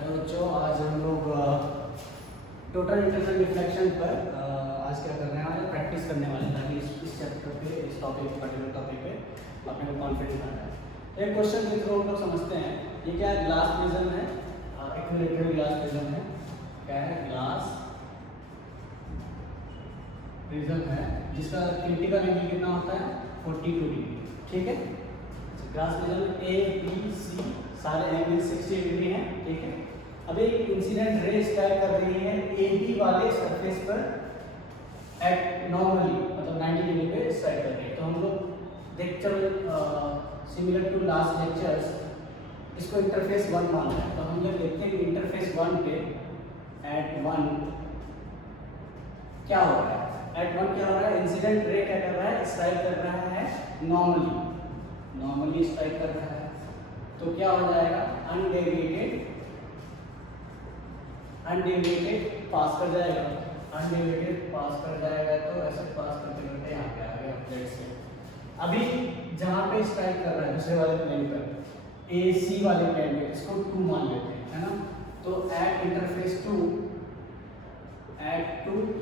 Hello बच्चों, आज हम लोग टोटल इंटरनल रिफ्लेक्शन पर आज क्या करने वाले प्रैक्टिस करने वाले ताकि इस चैप्टर पे इस टॉपिक पर्टिकुलर टॉपिक पे अपने को कॉन्फिडेंस आ जाए। एक क्वेश्चन के थ्रू हम लोग समझते हैं ये क्या है। ग्लास प्रिज्म है, इक्विलेटरल ग्लास प्रिज्म है। क्या है? ग्लास प्रिज्म है जिसका क्रिटिकल एंगल कितना होता है 42 डिग्री। ठीक है, glass prism A B C सारे एंगल 60 डिग्री हैं। ठीक है, अब एक इंसिडेंट रे स्ट्राइक कर रही है ए बी वाले सरफेस पर एट नॉर्मली मतलब 90 डिग्री पे स्ट्राइक कर रही है। तो हम लोग lecture similar to last lectures इसको इंटरफेस 1 मान रहे हैं। तो हम लोग देखते हैं कि इंटरफेस 1 पे एट 1 क्या हो रहा है। एट 1 क्या हो रहा है? इंसिडेंट रे क्या कर रहा है? स्ट्राइक कर रहा है नॉर्मली स्ट्राइक कर रहा है। तो क्या हो जाएगा? अनडेविएटेड पास कर जाएगा। तो ऐसे पास करते करते यहाँ पे आ गया प्लेट से। अभी जहाँ पे स्ट्राइक कर रहा है दूसरे वाले प्लेन पर ए सी वाले प्लेन पे, इसको 2 मान लेते हैं, है ना। तो एट इंटरफेस 2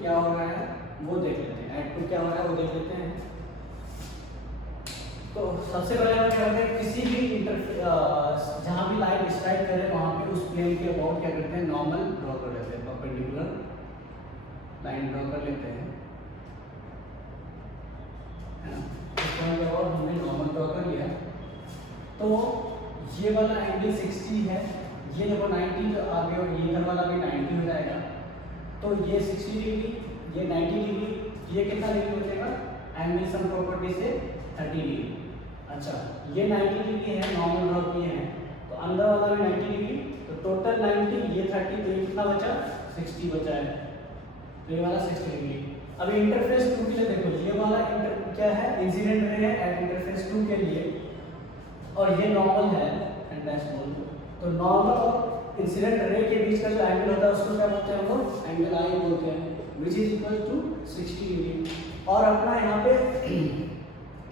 क्या हो रहा है वो देख लेते हैं। एट 2 क्या हो रहा है वो देख लेते हैं। तो सबसे पहले हम क्या करते हैं, किसी भी जहाँ भी लाइन स्ट्राइक करे वहाँ पे उस प्लेन के अबाउट क्या करते हैं, नॉर्मल ड्रॉ कर लेते हैं, परपेंडिकुलर लाइन ड्रॉ कर लेते हैं, है ना। इस पॉइंट के अबाउट हमने नॉर्मल ड्रॉ कर लिया। तो ये वाला एंगल 60 है, ये देखो 90 जो आगे और ये इधर वाला भी 90 हो जाएगा। तो ये 60 डिग्री, ये 90 डिग्री, ये कितना डिग्री बचेगा? एंगल सम प्रॉपर्टी से 30 डिग्री। अच्छा, ये 90 डिग्री है, नॉर्मल ड्रॉ किए हैं, तो अंदर वाला भी 90 डिग्री, तो टोटल 90, ये 30, तो ये कितना बचा? 60 बचा है। तो ये वाला 60 डिग्री। अब इंटरफेस 2 के लिए देखो, ये वाला क्या है? इंसिडेंट रे है एट इंटरफेस 2 के लिए, और ये नॉर्मल है एंड डैश बोल। तो नॉर्मल और इंसिडेंट रे के बीच का जो एंगल होता है उसको क्या बोलते हैं हम लोग? एंगल आई बोलते हैं, which is equal to 60 degree. और अपना यहाँ पे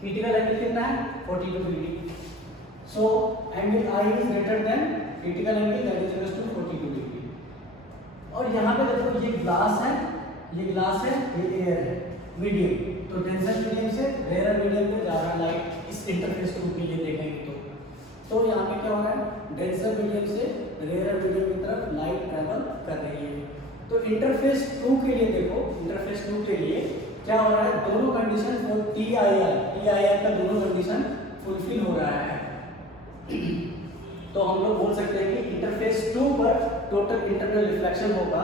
क्रिटिकल एंगल कितना है? 42 degree. So angle I is greater than critical angle that is equal to 42 degree. और यहाँ पे देखो ये ग्लास है, ये एयर है, मीडियम। तो डेंसर मीडियम से रेयर मीडियम पे जा रहा है लाइट, इस इंटरफेस 2 के लिए देखेंगे तो यहाँ पे क्या हो रहा है? डेंसर मीडियम से रेयर मीडियम की तरफ लाइट ट्रैवल कर रही है। तो इंटरफेस 2 के लिए देखो, इंटरफेस 2 के लिए क्या हो रहा है? दोनों कंडीशन वो टी आई आर का दोनों कंडीशन फुलफिल हो रहा है। तो हम लोग बोल सकते हैं कि इंटरफेस 2 पर टोटल इंटरनल रिफ्लेक्शन होगा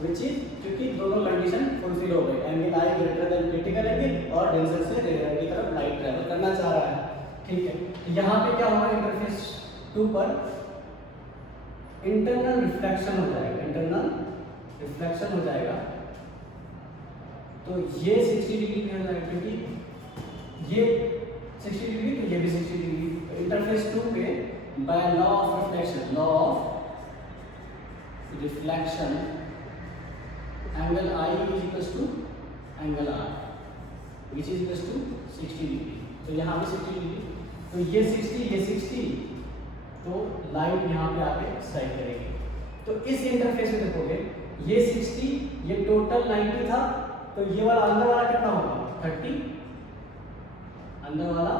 विच इज, क्योंकि दोनों कंडीशन फुलफिल हो गए। एंगल आई ग्रेटर देन क्रिटिकल एंगल और डेंसर से रेयर की तरफ लाइट ट्रैवल करना चाह रहा है। ठीक है, यहाँ पे क्या होगा? इंटरफेस 2 पर इंटरनल रिफ्लेक्शन हो जाएगा, तो ये 60 डिग्री में हो जाएगा, क्योंकि ये 60 डिग्री तो ये भी 60 डिग्री। तो इंटरफेस 2 पे by law of reflection angle I is equal to angle R which is equal to 60 degree. तो यहाँ भी 60 डिग्री, तो ये 60, तो लाइट यहाँ पे आके स्ट्राइक करेगी। तो इस इंटरफेस में देखोगे ये 60, ये टोटल 90 था, तो ये वाला अंदर वाला कितना होगा? 30, अंदर वाला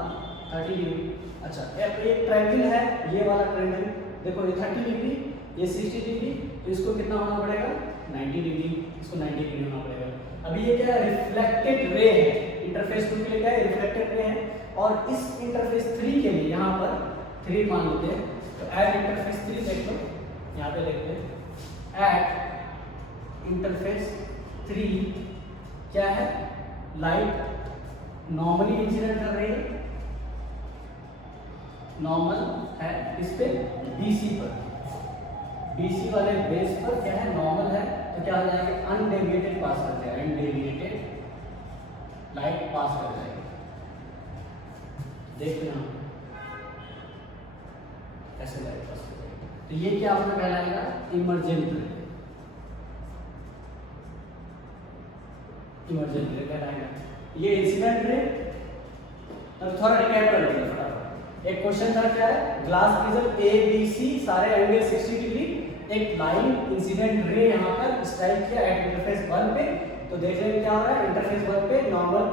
30 डिग्री। अच्छा, एक ट्रायंगल है, ये वाला ट्रायंगल देखो, ये 30 डिग्री, ये 60 डिग्री, तो इसको कितना होना पड़ेगा? 90 डिग्री, इसको 90 डिग्री होना पड़ेगा। अभी ये क्या है? रिफ्लेक्टेड रे है। इंटरफेस 2 के लिए क्या है? रिफ्लेक्टेड रे है। और इस इंटरफेस 3 के लिए यहाँ पर 3 मान लेते हैं, तो एट इंटरफेस 3 देख लो, यहाँ पे देखते हैं एट इंटरफेस 3 क्या है? लाइट नॉर्मली इंसिडेंट कर रही है, नॉर्मल है इस पे BC पर, BC वाले बेस पर क्या है? नॉर्मल है। तो क्या हो जाएगा? अनडेविएटेड पास कर जाएगा, अनडेविएटेड लाइट पास कर जाएगी। देखना कैसे लाइट पास कर जाएगी। तो ये क्या आपने कहलाएगा? इमर्जेंट रे कहलाएगा। ये इंसिडेंट रे। अब थोड़ा रिकैप कर लेते हैं फटाफट। एक क्वेश्चन था क्या है? Glass prism A B C सारे एंगल 60 डिग्री, एक लाइन इंसिडेंट रे यहाँ पर स्ट्राइक किया एट इंटरफेस 1 पे, तो देखिए क्या हो रहा है, इंटरफेस 1 पे नॉर्मल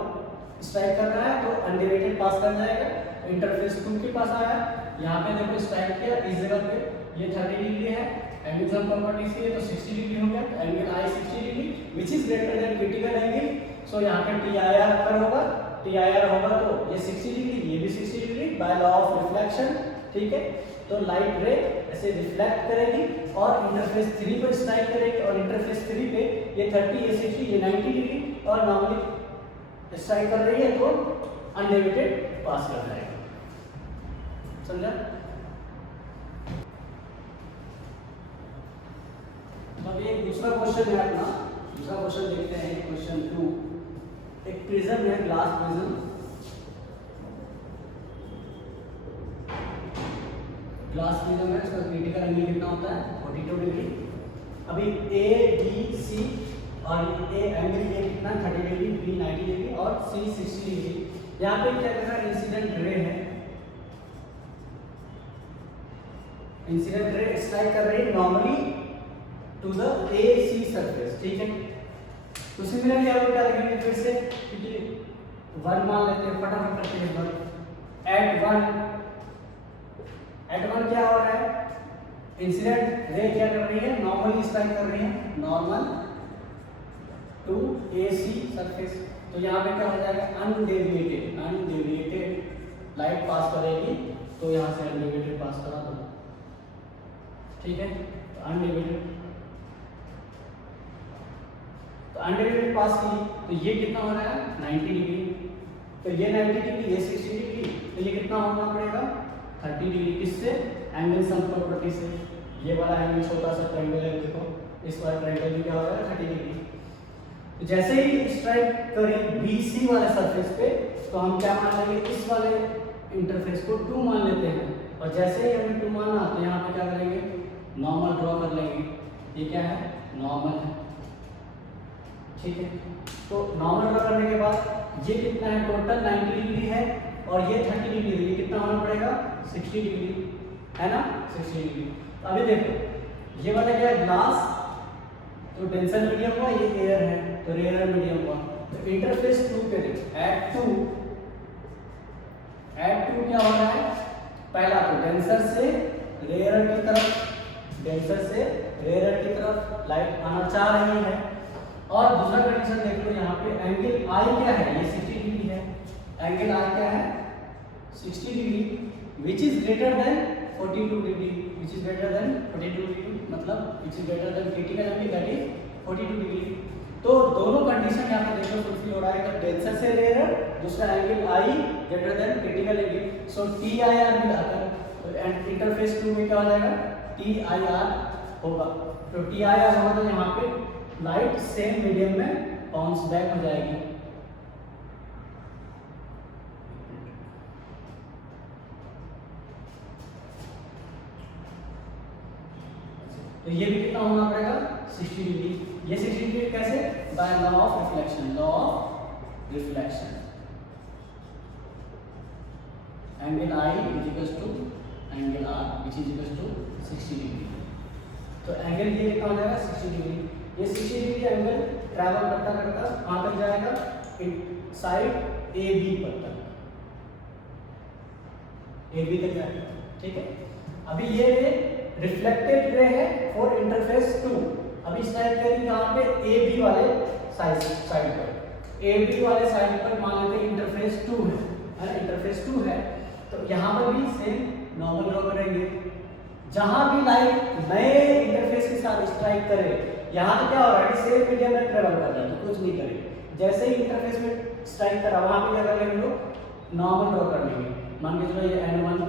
स्ट्राइक कर रहा है तो अनडिवाइडेड पास कर जाएगा। इंटरफेस 2 के पास आया, यहाँ पे देखो स्ट्राइक किया इस जगह पे, ये 30 डिग्री है, एंगल सम प्रॉपर्टी से तो 60 डिग्री हो गया, angle i 60 degree which is greater than critical angle. So यहाँ पे टी आई आर पर होगा, टी आई आर होगा तो ये 60 डिग्री, ये भी 60 degree by law of reflection. ठीक है, तो लाइट रे ऐसे रिफ्लेक्ट करेगी और इंटरफेस 3 पर स्ट्राइक करेगी, और इंटरफेस 3 पे ये 30, ये 60, ये 90 डिग्री और नॉर्मली स्ट्राइक कर रही है तो अनडिवाइडेड पास कर जाएगा। समझा? अब एक दूसरा क्वेश्चन है अपना, दूसरा क्वेश्चन देखते हैं, क्वेश्चन 2। एक प्रिज्म है, ग्लास प्रिज्म, ग्लास प्रिज्म है, इसका क्रिटिकल एंगल कितना होता है 42 डिग्री। अभी ए बी सी और ए एंगल ये कितना 30 डिग्री, बी 90 डिग्री और सी 60 डिग्री। यहाँ पे क्या कर रहा है, इंसिडेंट रे है, इंसिडेंट रे स्ट्राइक कर रही है normally to the A C surface. ठीक है, तो सिमिलरली आप क्या लिखेंगे फिर से, क्योंकि 1 मान लेते हैं, फटाफट करते हैं। एट 1 क्या हो रहा है, इंसिडेंट रे क्या कर रही है, नॉर्मली स्ट्राइक कर रही है, normal to A C surface. तो यहाँ पे क्या हो जाएगा, अनडेविएटेड, अनडेविएटेड लाइट पास करेगी, तो यहाँ से अनडेविएटेड पास करा दो। ठीक है, तो अनडेविएटेड, तो अनडेविएटेड पास की, तो ये कितना हो रहा है 90 डिग्री, तो ये 90 डिग्री, ये 60 डिग्री, तो ये कितना होना पड़ेगा 30 डिग्री। किससे, एंगल सम प्रॉपर्टी से। ये वाला एंगल छोटा सा ट्रायंगल है, देखो इस वाला ट्रायंगल भी क्या हो रहा है 30 डिग्री। तो जैसे ही स्ट्राइक करी BC वाले सरफेस पे, तो हम क्या मान लेंगे, इस वाले इंटरफेस को 2 मान लेते हैं, और जैसे ही हमें 2 माना तो यहाँ पे क्या करेंगे, नॉर्मल ड्रॉ कर लेंगे। ये क्या है, नॉर्मल है। ठीक है, तो नॉर्मल ड्रॉ करने के बाद ये कितना है, टोटल 90 डिग्री है और ये 30 डिग्री, ये कितना होना पड़ेगा 60 डिग्री, है ना 60 डिग्री। तो अभी देखो ये वाला क्या है, ग्लास, तो डेंसर मीडियम हुआ, ये एयर है तो रेयर मीडियम हुआ। तो इंटरफेस 2 पे देखो, एट 2 क्या हो रहा है, पहला तो डेंसर से रेयर की तरफ, डेंसर से रेयर की तरफ लाइट आना चाह रही है। और दूसरा कंडीशन देख लो, यहाँ पे एंगल आई क्या है, ये 60 डिग्री है, एंगल आई क्या है 60 degree, which is greater than 42 degree, which is greater than 42 degree, मतलब which is greater than critical angle that is 42 degree. तो दोनों कंडीशन यहाँ पे देखो फुलफिल हो रहा है, तो डेंसर से रेयर, दूसरा angle I greater than critical angle, so T I R मिलाकर, तो इंटरफेस 2 में क्या हो जाएगा, टी आई आर होगा। तो टी आई आर होगा तो यहाँ पे लाइट सेम मीडियम में बाउंस बैक हो जाएगी। तो ये भी कितना होना पड़ेगा 60 डिग्री। ये 60 डिग्री कैसे, by law of reflection, law of reflection, angle I is equal to angle R which is equal to 60 degree. तो एंगल ये कितना हो जाएगा 60 डिग्री। ये 60 डिग्री एंगल ट्रैवल करता करता कहाँ तक जाएगा, साइड ए बी पर तक, ए बी तक जाएगा। ठीक है, अभी ये रिफ्लेक्टेड रे है फॉर इंटरफेस 2। अभी स्ट्राइक करेंगे कहाँ पे, ए बी वाले साइड पर, ए बी वाले साइड पर मान लेते हैं इंटरफेस 2 है, इंटरफेस 2 है, तो यहाँ पर भी सेम नॉर्मल ड्रॉ करेंगे। जहां भी लाइट नए इंटरफेस के साथ स्ट्राइक करे, यहाँ तो क्या हो रहा है कि सेम मीडियम में ट्रेवल कर रहा है तो कुछ नहीं करेगा। जैसे ही इंटरफेस में स्ट्राइक करा, वहां पे क्या कर लेंगे लोग, नॉर्मल ड्रॉ कर लेंगे। मान के चलो ये n1,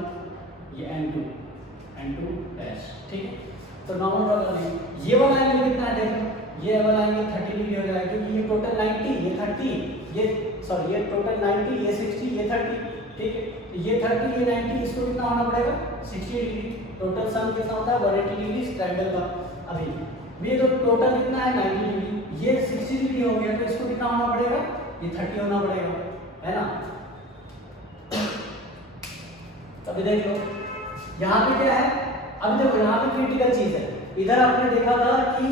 ये n2 डैश, ठीक है, तो नॉर्मल ड्रॉ कर लेंगे। ये वाला एंगल कितना है देखो, ये वाला एंगल 30 डिग्री हो जाएगा, क्योंकि ये टोटल 90, ये 30, ये सॉरी ये टोटल 90, ये 60, ये 30, ठीक है, ये 30, ये 90, इसको कितना होना पड़ेगा 60 डिग्री। टोटल सम कितना होता है 180 डिग्री ट्रायंगल का। अभी ये तो टोटल कितना है 90 डिग्री, ये 60 डिग्री हो गया, तो इसको कितना होना पड़ेगा, ये 30 होना पड़ेगा, है ना। अभी देख लो यहाँ पे क्या है, अभी देखो यहाँ पे क्रिटिकल चीज है, इधर आपने देखा था कि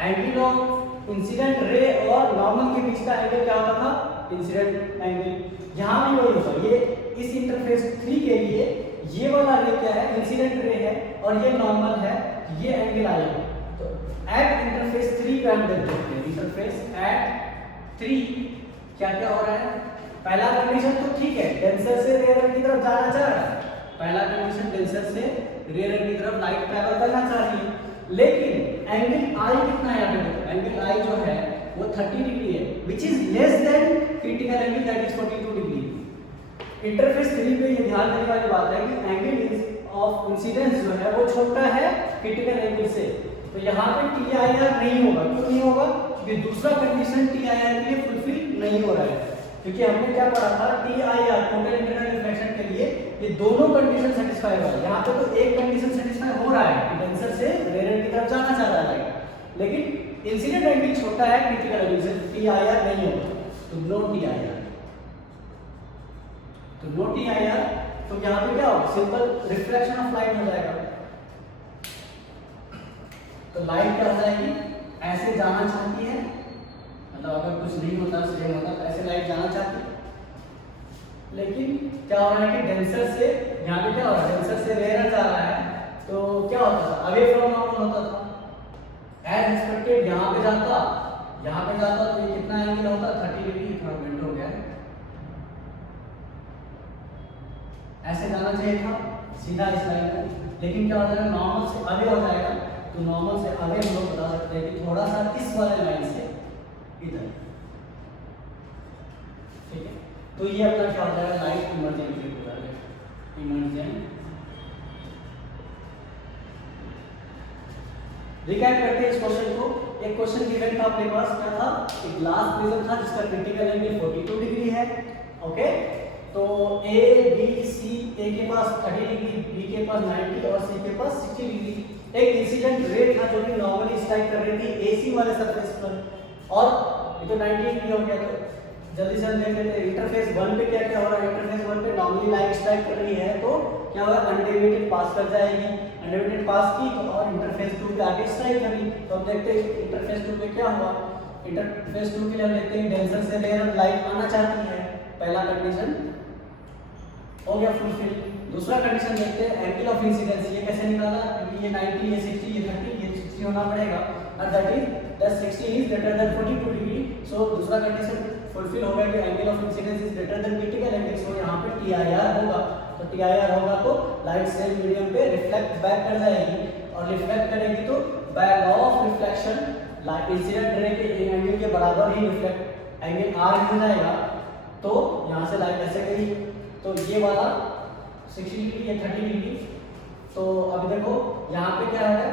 एंगल ऑफ इंसिडेंट रे और नॉर्मल के बीच का एंगल क्या होता था, इंसिडेंट एंगल। यहाँ भी वही होगा, ये इस इंटरफेस 3 के लिए ये वाला रे क्या है, इंसिडेंट रे है और ये नॉर्मल है, ये एंगल आएगा। तो एट इंटरफेस 3 पे हम देखते हैं, इंटरफेस एट 3 क्या क्या हो रहा है। पहला कंडीशन तो ठीक है, डेंसर से रेयर की तरफ जाना चाह रहा है, पहला कंडीशन डेंसर से रेयर की तरफ लाइट ट्रैवल करना चाह रही है, लेकिन एंगल आई कितना है यहाँ पे, एंगल आई जो है वो 30 डिग्री है, विच is less then critical angle that is 42 degree. Interface 3 पे ये ध्यान देने वाली बात है कि एंगल ऑफ इंसिडेंस जो है वो छोटा है क्रिटिकल एंगल से, तो यहाँ पे TIR नहीं होगा। क्यों नहीं होगा, क्योंकि दूसरा कंडीशन TIR के लिए फुलफिल नहीं हो रहा है, क्योंकि हमने क्या पढ़ा था, TIR टोटल इंटरनल रिफ्लेक्शन के लिए ये दोनों कंडीशन सेटिस्फाई हो रहा है। यहाँ पे तो एक कंडीशन सेटिस्फाई हो रहा है कि डेंसर से रेयर की तरफ जाना चाह रहा है, लेकिन इंसिडेंट एंगल छोटा है क्रिटिकल एंगल से, TIR नहीं होगा, तो नो TIR। तो नो TIR, तो यहाँ पे क्या होगा, सिंपल रिफ्लेक्शन ऑफ लाइट हो जाएगा। तो लाइट क्या हो जाएगी, ऐसे जाना चाहती है, मतलब अगर कुछ नहीं होता, सेम होता तो ऐसे लाइट जाना चाहती है, लेकिन क्या हो रहा है कि डेंसर से, यहाँ पे क्या हो रहा है, डेंसर से रेयर जा रहा है, तो क्या होता था, अवे फ्रॉम नॉर्मल होता था, एज एक्सपेक्टेड यहाँ पे जाता तो ये कितना एंगल होता, 30 डिग्री, थोड़ा बेंड हो गया है, ऐसे जाना चाहिए था सीधा इस लाइन को, लेकिन क्या हो जाएगा, नॉर्मल से अवे हो जाएगा। तो नॉर्मल से अवे हम लोग बता सकते हैं कि थोड़ा सा इस वाले लाइन से इधर, ठीक है। तो ये अपना क्या हो जाएगा, लाइट इमरजेंसी हो जाएगा, इमरजेंट। रिकैप करते हैं इस क्वेश्चन को। एक क्वेश्चन गिवन था अपने पास, क्या था, एक ग्लास प्रिज्म था जिसका क्रिटिकल एंगल 42 डिग्री है, ओके। तो A, B, C, A के पास 30 डिग्री, B के पास 90 और C के पास 60 डिग्री। एक इंसिडेंट रे था जो कि नॉर्मली स्ट्राइक कर रही थी AC वाले सरफेस पर, और ये तो 90 डिग्री हो गया। तो जल्दी से देख लेते हैं इंटरफेस 1 पे क्या क्या हो रहा है। इंटरफेस 1 पे नॉर्मली लाइट स्ट्राइक कर रही है, तो क्या होगा, अनडेविएटेड पास कर जाएगी, अनडेविएटेड पास की तो, और इंटरफेस 2 पे आगे स्ट्राइक करी। तो अब देखते हैं इंटरफेस 2 पे क्या हुआ। इंटरफेस 2 के लिए हम देखते हैं डेंसर से रेयर लाइट आना चाहती है, पहला कंडीशन हो गया फुलफिल। दूसरा कंडीशन देखते हैं, एंगल ऑफ इंसिडेंस, ये कैसे निकाला, क्योंकि ये 90, ये 60, ये 30, ये 60 होना पड़ेगा, और that is that 60 is greater than 42 degree. So दूसरा कंडीशन फुलफिल हो गया कि angle of incidence is greater than critical angle, so यहाँ पे TIR होगा। तो TIR होगा तो लाइट सेम मीडियम पे रिफ्लेक्ट बैक कर जाएगी, और रिफ्लेक्ट करेगी तो by law of reflection light incident ray के एंगल के बराबर ही रिफ्लेक्ट एंगल R हो जाएगा। तो यहाँ से लाइट ऐसे गई, तो ये वाला 60 डिग्री, ये 30 डिग्री। तो अभी देखो यहाँ पे क्या है,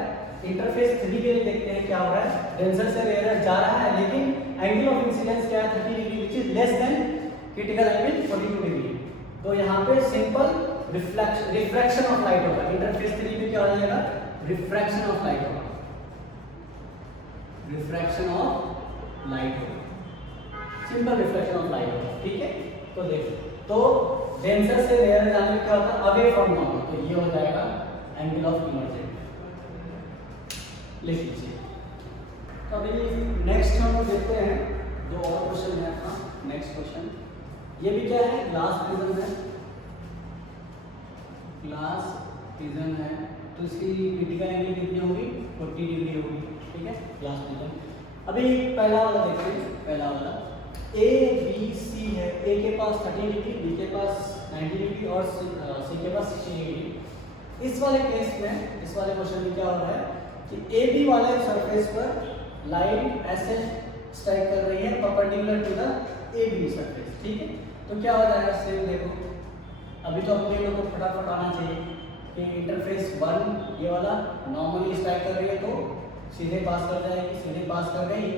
इंटरफेस 3 के लिए देखते हैं क्या हो रहा है। डेंसर से रेयर जा रहा है, लेकिन एंगल ऑफ इंसिडेंस क्या है, 30 degree, which is less then critical angle 42 degree. तो यहाँ पे सिंपल रिफ्रैक्शन ऑफ लाइट होगा। इंटरफेस 3 पे क्या हो जाएगा, रिफ्रैक्शन ऑफ लाइट होगा, रिफ्रैक्शन ऑफ लाइट होगा, सिंपल रिफ्लेक्शन ऑफ लाइट होगा, ठीक है। तो देखो, तो डेंसर से रेयर जाने में क्या होता है, अवे फ्रॉम नॉर्मल, तो ये हो जाएगा एंगल ऑफ इमर्जेंट, लिख लीजिए। तो अभी नेक्स्ट हम लोग देखते हैं, दो और क्वेश्चन है अपना। नेक्स्ट क्वेश्चन ये भी क्या है, ग्लास प्रिज्म है, ग्लास प्रिज्म है, तो इसकी क्रिटिकल एंगल कितनी होगी, 40 डिग्री होगी, ठीक है, ग्लास प्रिज्म। अभी पहला वाला देखते हैं, पहला वाला A, B, C है, A के पास 30 डिग्री, B के पास 90 डिग्री और C के पास 60 डिग्री। इस वाले केस में, इस वाले क्वेश्चन में क्या हो रहा है कि AB वाले सरफेस पर लाइट ऐसे स्ट्राइक कर रही है perpendicular to the AB surface, ठीक है। तो क्या हो जाएगा, सेम देखो, अभी तो अपने लोग को फटाफट आना चाहिए कि इंटरफेस 1 ये वाला नॉर्मली स्ट्राइक कर रही है, तो सीधे पास कर जाएगी, सीधे पास कर गई।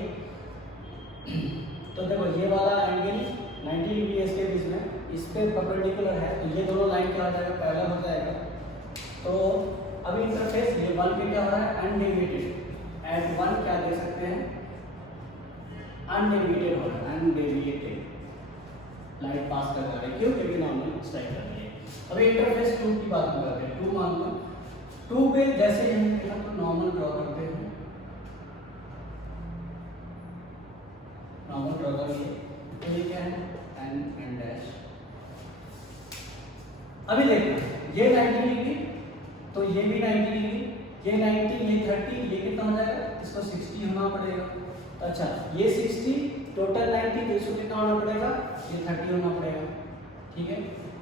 तो देखो ये वाला एंगल 90 डिग्री इसके बीच में, इस पे परपेंडिकुलर है, तो ये दोनों लाइन क्या हो जाएगा, पैरेलल हो जाएगा। तो अभी इंटरफेस ये 1 पे क्या हो रहा है, अनडेविएटेड, एट 1 क्या देख सकते हैं, अनडेविएटेड हो रहा है, अनडेविएटेड लाइट पास कर रही है, क्यों, क्योंकि नॉर्मल स्ट्राइक कर रही है। अभी इंटरफेस 2 की बात करते हैं, 2 मान लो 2 पे जैसे हम नॉर्मल ड्रॉ करते हैं, नॉर्मल ड्रॉ करिए, तो ये क्या है एन डैश। अभी देखो ये 90 डिग्री, तो ये भी 90 डिग्री, ये 90, ये 30, ये कितना हो जाएगा, इसको 60 होना पड़ेगा। अच्छा ये 60 टोटल 90, तो इसको कितना होना पड़ेगा, ये 30 होना पड़ेगा, ठीक है।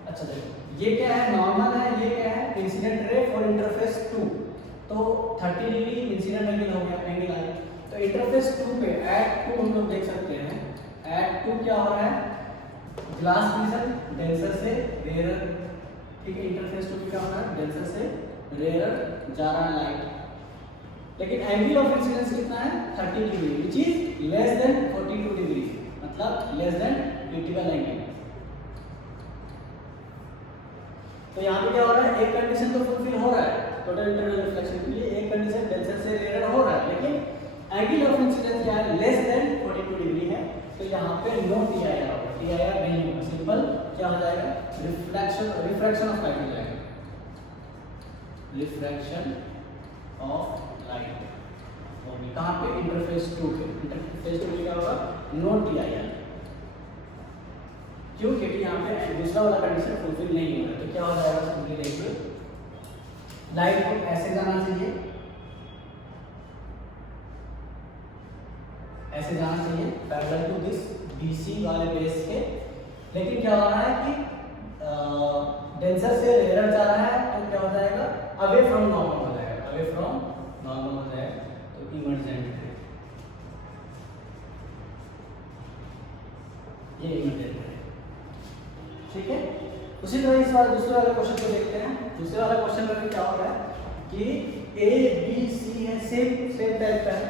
अच्छा देखो ये क्या है, नॉर्मल है, ये क्या है इंसिडेंट रे फॉर इंटरफेस 2, तो 30 डिग्री इंसिडेंट एंगल हो गया, एंगल आया। तो इंटरफेस 2 पे एट 2 हम लोग देख सकते हैं, एट 2 क्या हो रहा है, ग्लास डिवीजन डेंसर से रेयर, ठीक है। इंटरफेस 2 पे क्या हो रहा है, डेंसर से रेयर जा रहा है लाइट, लेकिन एंगल ऑफ इंसिडेंस कितना है 30 degree, which is less than 42 degree, मतलब लेस देन क्रिटिकल एंगल। तो यहाँ पे क्या हो रहा है, एक कंडीशन तो फुलफिल हो रहा है टोटल इंटरनल रिफ्लेक्शन के लिए, एक कंडीशन डेंसर से रेयर हो रहा है, लेकिन एंगल ऑफ इंसिडेंस क्या है, लेस देन 42 डिग्री है। तो यहाँ पे नो टीआईआर होगा, टीआईआर नहीं होगा, सिंपल क्या हो जाएगा, रिफ्रैक्शन ऑफ लाइट हो जाएगा, रिफ्रैक्शन ऑफ लाइट होगी कहाँ पे, इंटरफेस 2 पे। इंटरफेस 2 पे क्या होगा, नो टीआईआर, क्यों, क्योंकि यहाँ पे दूसरा वाला कंडीशन फुलफिल नहीं हो रहा है। तो क्या हो जाएगा, सिंपली देखिए लाइट को ऐसे जाना चाहिए, ऐसे जाना चाहिए पैरेलल टू दिस डीसी वाले बेस के, लेकिन क्या हो रहा है कि डेंसर से रेयर जा रहा है, तो क्या हो जाएगा, अवे फ्रॉम नॉर्मल हो जाएगा, अवे फ्रॉम नॉर्मल हो जाएगा, तो इमर्जेंट है, ये इमर्जेंट है, ठीक है। उसी तरह इस बार दूसरे वाले क्वेश्चन को देखते हैं। दूसरे वाला क्वेश्चन में क्या हो रहा है कि ए बी सी है, सेम टाइप का है,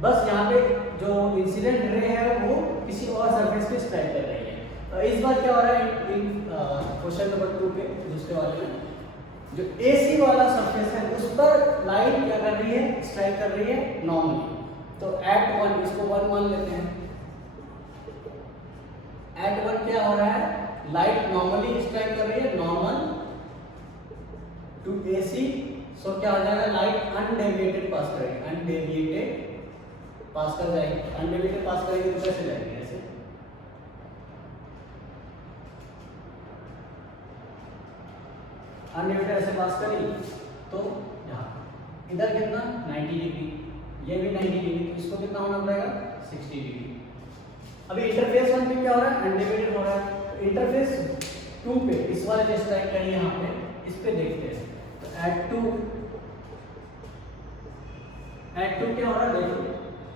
बस यहाँ पे जो इंसिडेंट रे है वो किसी और सरफेस पे स्ट्राइक कर रही है। इस बार क्या हो रहा है, इन क्वेश्चन नंबर 2 पे दूसरे वाले में जो AC वाला सरफेस है उस पर लाइट क्या कर रही है, स्ट्राइक कर रही है नॉर्मली। तो एट 1 इसको 1 मान लेते हैं, एट 1 क्या हो रहा है, लाइट नॉर्मली स्ट्राइक कर रही है, नॉर्मल टू AC, सो क्या हो जाएगा, लाइट अनडेविएटेड पास करेगी, अनडेविएटेड पास कर जाएगी, अनडेविएटेड पास करेगी तो कैसे जाएगी, ऐसे अनडेविएटेड ऐसे पास करेगी, तो यहाँ इधर कितना 90 डिग्री, ये भी 90 डिग्री, तो इसको कितना होना पड़ेगा 60 डिग्री। अभी इंटरफेस 1 पे क्या हो रहा है, अनडेविएटेड हो रहा है, तो इंटरफेस 2 पे इस वाले जो स्ट्राइक करिए यहाँ पे, इस पे देखते हैं। तो एट 2 क्या हो रहा है, देखो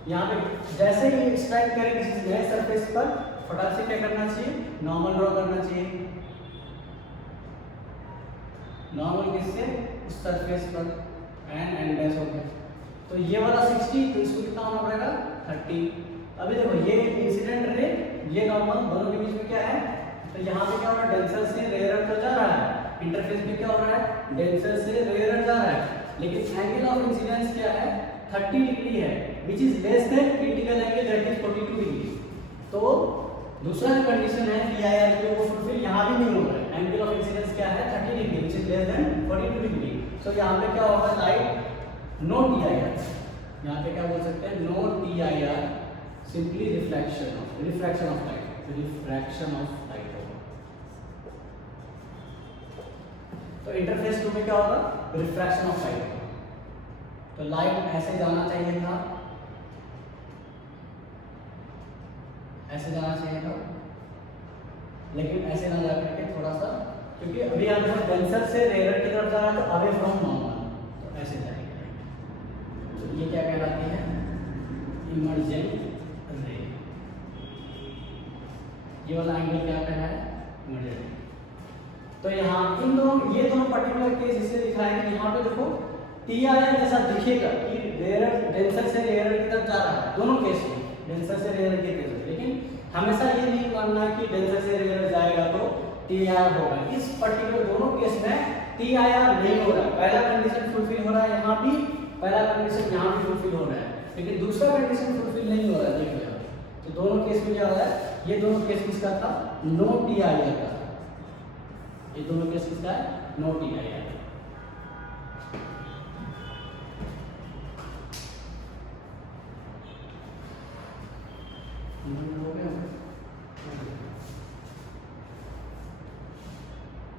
यहाँ पे जैसे ही स्ट्राइक करें किसी नए सरफेस पर, फटाक से क्या करना चाहिए, नॉर्मल ड्रॉ करना चाहिए, नॉर्मल किससे, इस सरफेस पर, एन डैश हो गया, तो ये वाला 60, तो इसको कितना होना पड़ेगा 30। अभी देखो ये इंसिडेंट रे, ये नॉर्मल, दोनों के बीच में क्या है, तो यहाँ पे क्या हो रहा है, डेंसर से रेयर तो जा रहा है, इंटरफेस पे क्या हो रहा है, डेंसर से रेयर जा रहा है, लेकिन एंगल ऑफ इंसिडेंस क्या है 30 डिग्री है, विच is less then critical angle that is 42 degree. तो दूसरा जो कंडीशन है टीआईआर की वो फुलफिल यहाँ भी नहीं हो रहा है, एंगल ऑफ इंसिडेंस क्या है 30 degree, which is less than 42 degree. So यहाँ पे क्या होगा, लाइट नो टीआईआर, यहाँ पे क्या बोल सकते हैं, no TIR, simply refraction of light, refraction of light होगा। तो इंटरफेस 2 में क्या होगा, रिफ्रैक्शन ऑफ लाइट होगा, तो लाइट ऐसे जाना चाहिए था, ऐसे जाना चाहिए था, लेकिन ऐसे ना जा करके थोड़ा सा, क्योंकि अभी यहाँ पर डेंसर से रेयर की तरफ जा रहा है, तो अवे फ्रॉम नॉर्मल, तो ऐसे जाएगा, तो ये क्या कहलाती है, इमर्जेंट रे, ये वाला एंगल क्या कहना है, इमर्जेंट। तो यहाँ इन दोनों, ये दोनों पर्टिकुलर केस इससे दिखा है कि यहाँ पे देखो टीआईआर जैसा दिखेगा कि रेयर डेंसर से रेयर की तरफ जा रहा है, दोनों केस में डेंसर से रेयर के केस में, लेकिन हमेशा ये नहीं मानना कि डेंसर से रेयर जाएगा तो टीआईआर होगा। इस पर्टिकुलर दोनों केस में टीआईआर नहीं हो रहा है, पहला कंडीशन फुलफिल हो रहा है यहाँ भी, पहला कंडीशन यहाँ भी फुलफिल हो रहा है, लेकिन दूसरा कंडीशन फुलफिल नहीं हो रहा है, देखो यहाँ। तो दोनों केस में क्या हो रहा है, ये दोनों केस किसका था, नो टीआईआर का, ये दोनों केस किसका है, नो टीआईआर। हो गया।